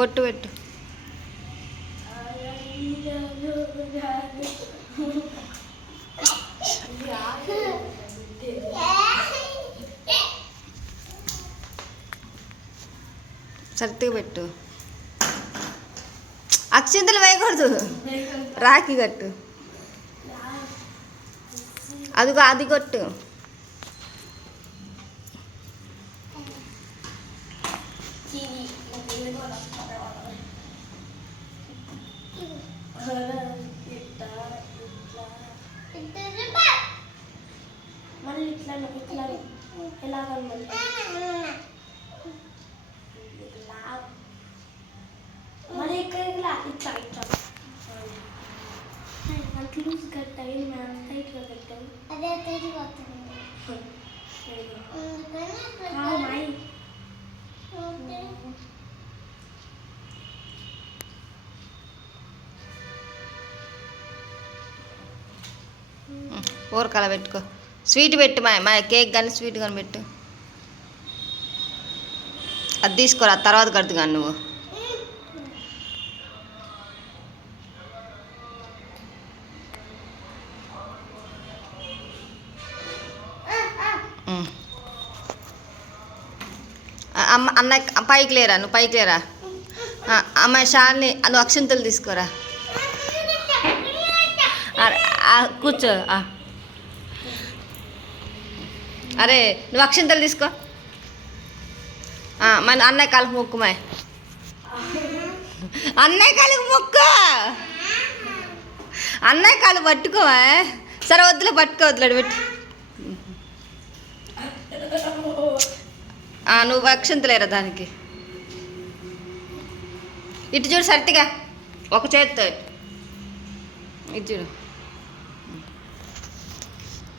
బొట్టు పెట్టు. సరిగ్గా పెట్టు. అక్షింతలు వేయకూడదు, రాఖీ కట్టు. అదిగో అది కొట్టు. మళ్ళీ ఇట్లా ఇట్లా ఎలా మరి ఇక్కడ ఇట్లా ఇట్లా అంత లూజ్ కట్టాయి, టైట్గా కట్టావు. అదే టైట్గా ఊరకలా పెట్టుకో. స్వీట్ పెట్టు, మా కేక్ కానీ స్వీట్ కానీ పెట్టు. అది తీసుకోరా, తర్వాత కడుతు కానీ నువ్వు. అన్న పైకి లేరా, నువ్వు పైకి లేరా. అమ్మాయి షాల్ని నువ్వు అక్షింతలు తీసుకోరా. కూర్చో. అరే నువ్వు అక్షింతలు తీసుకో. మన అన్నయ్య కాలుకు మొక్కుమాయ్, అన్నయ్య కాలుకు మొక్కు. అన్నయ్య కాలు పట్టుకోవా. సరే వద్దులే, పట్టుకోవద్దులేడు పెట్టి. నువ్వు అక్షింతలేరా దానికి. ఇటు చూడు సరితిగా, ఒక చేతితో ఇటు చూడు.